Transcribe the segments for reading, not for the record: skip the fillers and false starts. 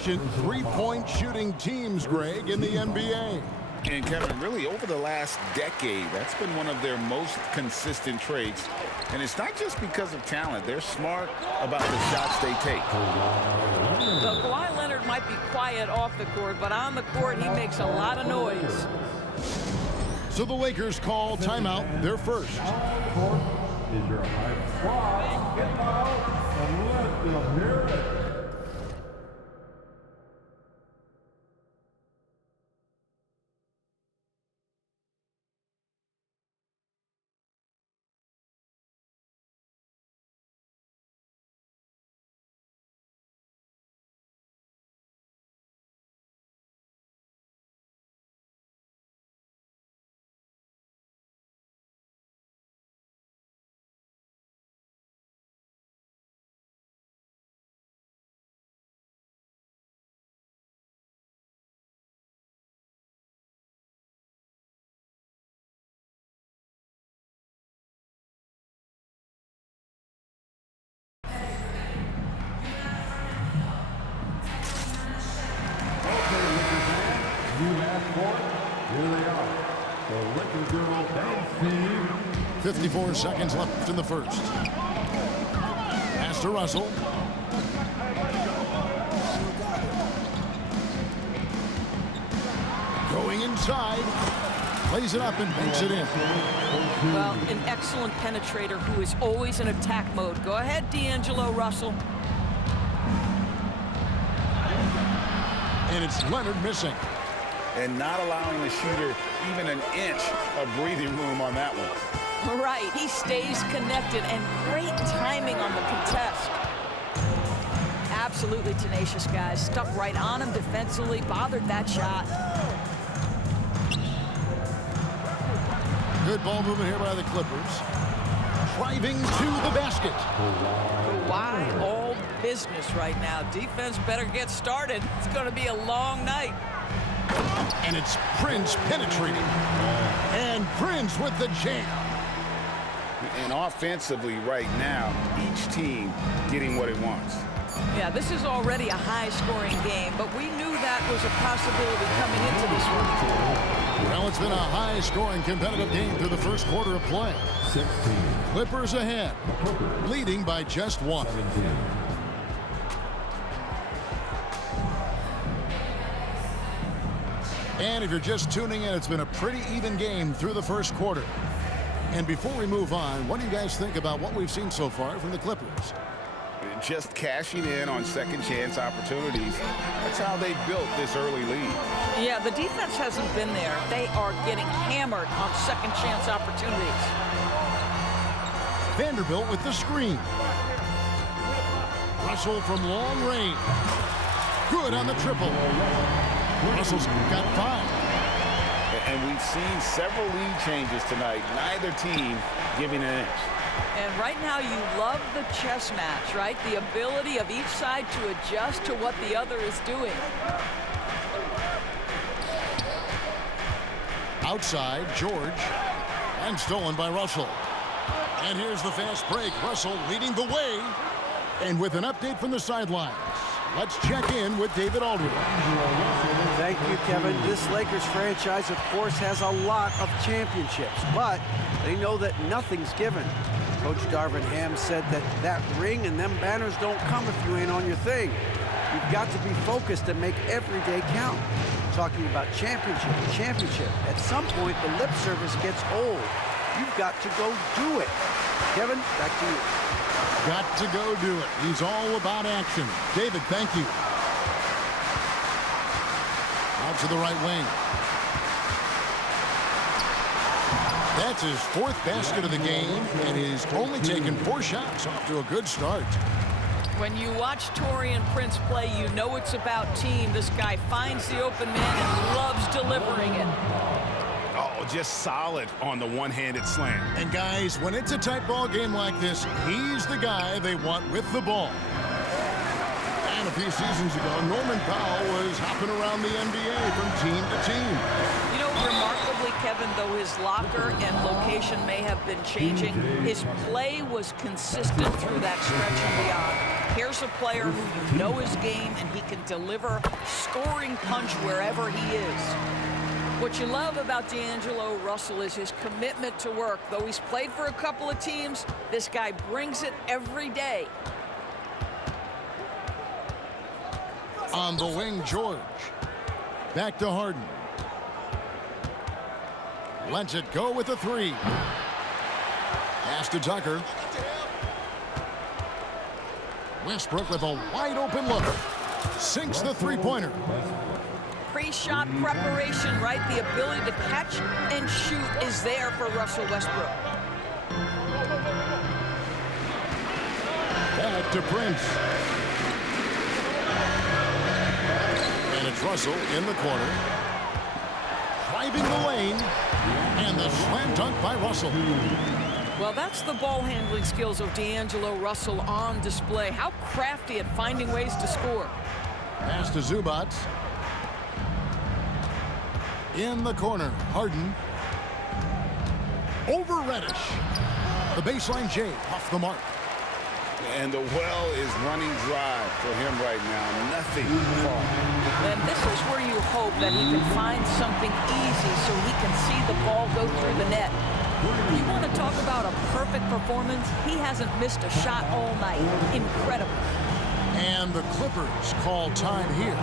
Three-point shooting teams, Greg, in the NBA. And Kevin, really over the last decade, that's been one of their most consistent traits. And it's not just because of talent. They're smart about the shots they take. So Kawhi Leonard might be quiet off the court, but on the court, he makes a lot of noise. So the Lakers call timeout, their first. Is your high squad. Get out and let them hear it. Here they are. The Lakers girl dance team. 54 seconds left in the first. Pass to Russell. Going inside. Plays it up and banks it in. Well, an excellent penetrator who is always in attack mode. Go ahead, D'Angelo Russell. And it's Leonard missing. And not allowing the shooter even an inch of breathing room on that one. Right, he stays connected, and great timing on the contest. Absolutely tenacious, guys. Stuck right on him defensively, bothered that shot. Good ball movement here by the Clippers. Driving to the basket. Kawhi, all business right now. Defense better get started. It's going to be a long night. And it's Prince penetrating. And Prince with the jam. And offensively right now, each team getting what it wants. Yeah, this is already a high-scoring game, but we knew that was a possibility coming into this one. Well, it's been a high-scoring competitive game through the first quarter of play. 16. Clippers ahead, leading by just one. 17. And if you're just tuning in, it's been a pretty even game through the first quarter. And before we move on, what do you guys think about what we've seen so far from the Clippers? Just cashing in on second chance opportunities. That's how they built this early lead. Yeah, the defense hasn't been there. They are getting hammered on second chance opportunities. Vanderbilt with the screen. Russell from long range. Good on the triple. Russell's got 5. And we've seen several lead changes tonight. Neither team giving an inch. And right now you love the chess match, right? The ability of each side to adjust to what the other is doing. Outside, George. And stolen by Russell. And here's the fast break. Russell leading the way. And with an update from the sidelines, let's check in with David Aldridge. Thank you, Kevin. This Lakers franchise, of course, has a lot of championships, but they know that nothing's given. Coach Darvin Ham said that ring and them banners don't come if you ain't on your thing. You've got to be focused and make every day count. Talking about championship. At some point, the lip service gets old. You've got to go do it. Kevin, back to you. Got to go do it. He's all about action. David, thank you. Out to the right wing. That's his 4th basket of the game, and he's only taken 4 shots. Off to a good start. When you watch Taurean Prince play, you know it's about team. This guy finds the open man and loves delivering it. Oh, just solid on the one-handed slam. And guys, when it's a tight ball game like this, he's the guy they want with the ball. And a few seasons ago, Norman Powell was hopping around the NBA from team to team. You know, remarkably, Kevin, though his locker and location may have been changing, his play was consistent through that stretch and beyond. Here's a player who you know his game, and he can deliver scoring punch wherever he is. What you love about D'Angelo Russell is his commitment to work. Though he's played for a couple of teams, this guy brings it every day. On the wing, George. Back to Harden. Lets it go with a three. Pass to Tucker. Westbrook with a wide open look. Sinks the three-pointer. Pre-shot preparation, right? The ability to catch and shoot is there for Russell Westbrook. Back to Prince. And it's Russell in the corner. Driving the lane. And the slam dunk by Russell. Well, that's the ball handling skills of D'Angelo Russell on display. How crafty at finding ways to score. Pass to Zubac. In the corner, Harden. Over Reddish. The baseline J off the mark. And the well is running dry for him right now. Nothing far. And this is where you hope that he can find something easy so he can see the ball go through the net. You want to talk about a perfect performance? He hasn't missed a shot all night. Incredible. And the Clippers call time here.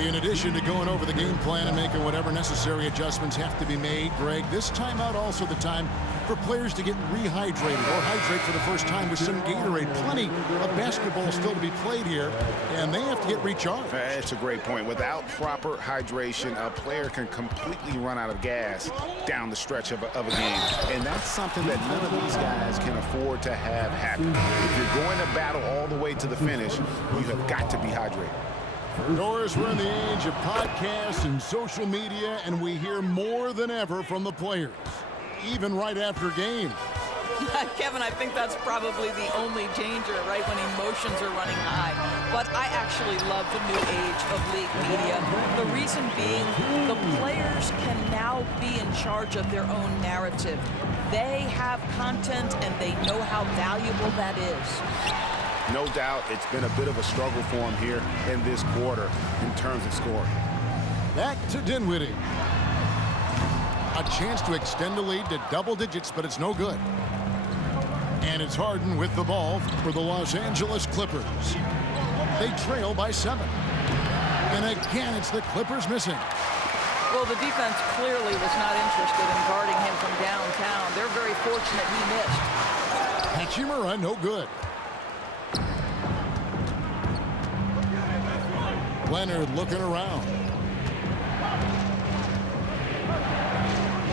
In addition to going over the game plan and making whatever necessary adjustments have to be made, Greg, this timeout also the time for players to get rehydrated or hydrate for the first time with some Gatorade. Plenty of basketball still to be played here, and they have to get recharged. That's a great point. Without proper hydration, a player can completely run out of gas down the stretch of a game. And that's something that none of these guys can afford to have happen. If you're going to battle all the way to the finish, you have got to be hydrated. Norris, we're in the age of podcasts and social media, and we hear more than ever from the players, even right after games. Kevin, I think that's probably the only danger, right, when emotions are running high. But I actually love the new age of league media. The reason being, the players can now be in charge of their own narrative. They have content, and they know how valuable that is. No doubt it's been a bit of a struggle for him here in this quarter in terms of scoring. Back to Dinwiddie. A chance to extend the lead to double digits, but it's no good. And it's Harden with the ball for the Los Angeles Clippers. They trail by 7. And again, it's the Clippers missing. Well, the defense clearly was not interested in guarding him from downtown. They're very fortunate he missed. Hachimura, no good. Leonard looking around.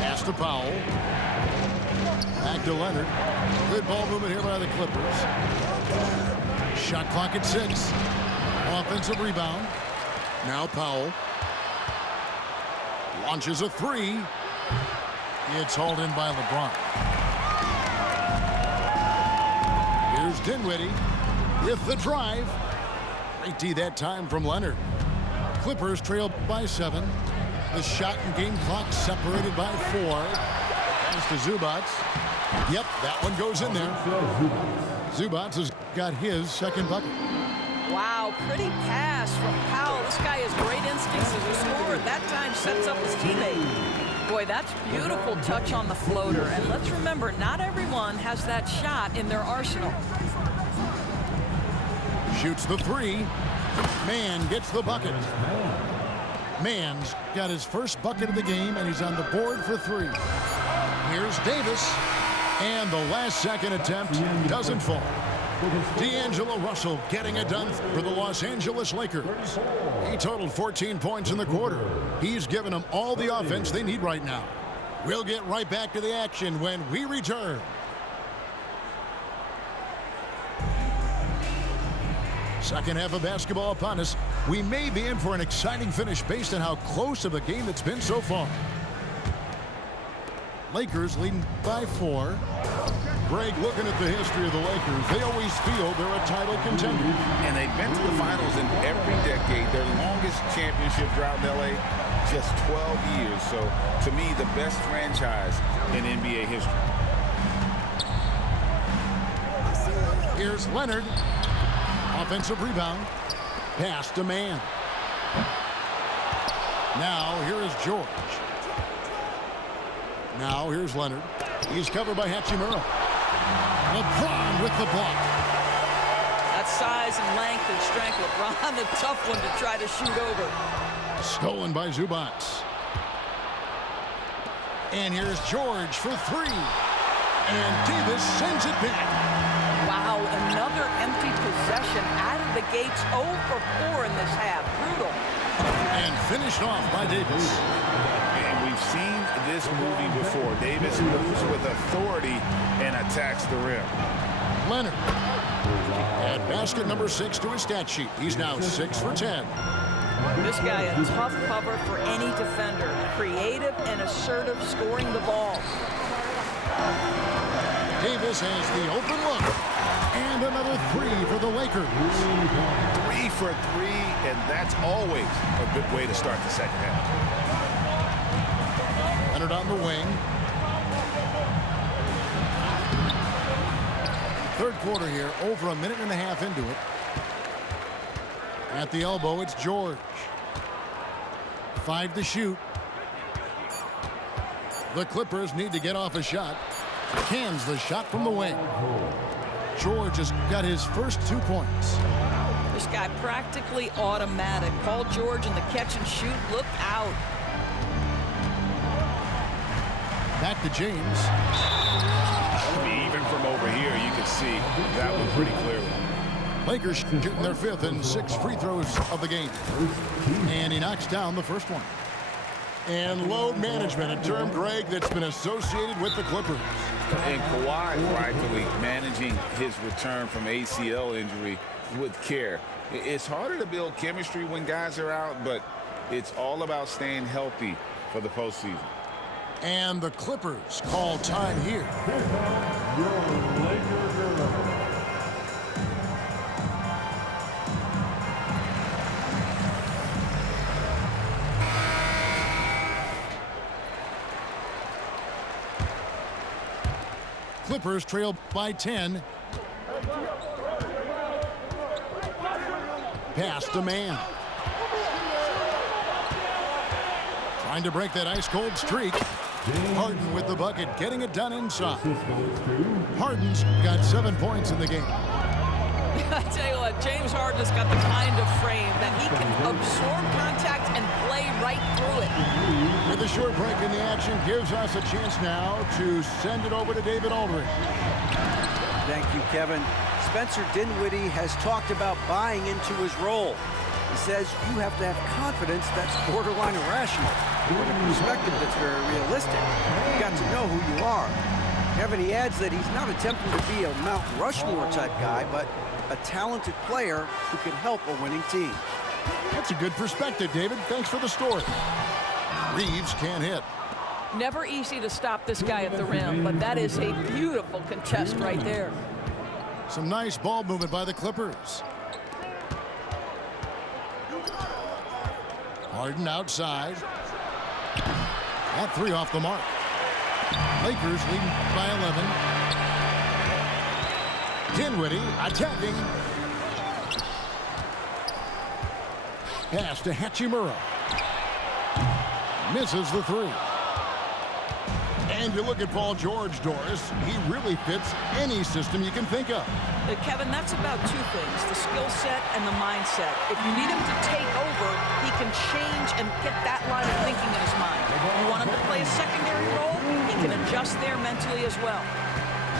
Pass to Powell. Back to Leonard. Good ball movement here by the Clippers. Shot clock at 6. Offensive rebound. Now Powell. Launches a 3. It's hauled in by LeBron. Here's Dinwiddie with the drive. Great D that time from Leonard. Clippers trail by 7. The shot and game clock separated by 4. Pass to Zubac. Yep, that one goes in there. Zubac has got his second bucket. Wow, pretty pass from Powell. This guy has great instincts as a scorer. That time sets up his teammate. Boy, that's beautiful touch on the floater. And let's remember, not everyone has that shot in their arsenal. Shoots the 3. Mann gets the bucket. Mann's got his first bucket of the game, and he's on the board for 3. Here's Davis. And the last second attempt doesn't fall. D'Angelo Russell getting it done for the Los Angeles Lakers. He totaled 14 points in the quarter. He's given them all the offense they need right now. We'll get right back to the action when we return. Second half of basketball upon us. We may be in for an exciting finish based on how close of a game it's been so far. Lakers leading by 4. Greg, looking at the history of the Lakers, they always feel they're a title contender. And they've been to the finals in every decade. Their longest championship drought in LA, just 12 years. So, to me, the best franchise in NBA history. Here's Leonard. Offensive rebound. Pass to Mann. Now here is George. Now here's Leonard. He's covered by Hachimura. LeBron with the block. That size and length and strength. LeBron, the tough one to try to shoot over. Stolen by Zubac. And here's George for three. And Davis sends it back. Wow, another empty possession out of the gates. 0 for 4 in this half. Brutal. And finished off by Davis. And we've seen this movie before. Davis moves with authority and attacks the rim. Leonard. Add basket number 6 to his stat sheet. He's now 6 for 10. This guy, a tough cover for any defender. Creative and assertive scoring the ball. Davis has the open look. And another 3 for the Lakers. 3 for 3, and that's always a good way to start the second half. Leonard on the wing. Third quarter here, over a minute and a half into it. At the elbow, it's George. 5 to shoot. The Clippers need to get off a shot. Cans the shot from the wing. George has got his first 2 points. This guy practically automatic. Paul George in the catch and shoot. Look out. Back to James. Even from over here, you can see that one pretty clearly. Lakers shooting their 5th and 6 free throws of the game. And he knocks down the first one. And load management, a term, Greg, that's been associated with the Clippers. And Kawhi rightfully managing his return from ACL injury with care. It's harder to build chemistry when guys are out, but it's all about staying healthy for the postseason. And the Clippers call time here. Clippers trail by 10. Pass to Mann. Trying to break that ice-cold streak. Harden with the bucket, getting it done inside. Harden's got 7 points in the game. I tell you what, James Harden's got the kind of frame that he can absorb contact and play right through it. With a short break in the action, gives us a chance now to send it over to David Aldridge. Thank you, Kevin. Spencer Dinwiddie has talked about buying into his role. He says you have to have confidence that's borderline irrational, or a perspective that's very realistic. You've got to know who you are. Kevin, he adds that he's not attempting to be a Mount Rushmore type guy, but a talented player who can help a winning team. That's a good perspective, David. Thanks for the story. Reeves can't hit. Never easy to stop this guy at the rim, but that is a beautiful contest right there. Some nice ball movement by the Clippers. Harden outside. That 3 off the mark. Lakers leading by 11. Dinwiddie attacking. Pass to Hachimura. Misses the 3. And you look at Paul George, Doris, he really fits any system you can think of. Kevin, that's about 2 things, the skill set and the mindset. If you need him to take over, he can change and get that line of thinking in his mind. You want him to play a secondary role, he can adjust there mentally as well.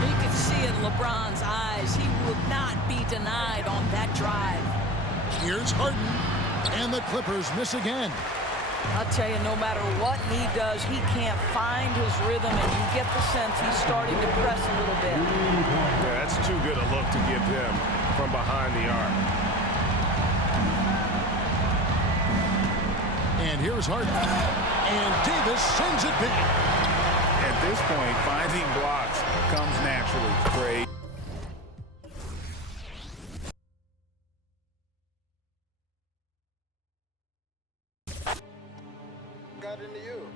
You can see in LeBron's eyes, he would not be denied on that drive. Here's Harden, and the Clippers miss again. I'll tell you, no matter what he does, he can't find his rhythm, and you get the sense he's starting to press a little bit. Yeah, that's too good a look to give him from behind the arc. And here's Harden. And Davis sends it back. At this point, finding blocks comes naturally. Great. Got into you.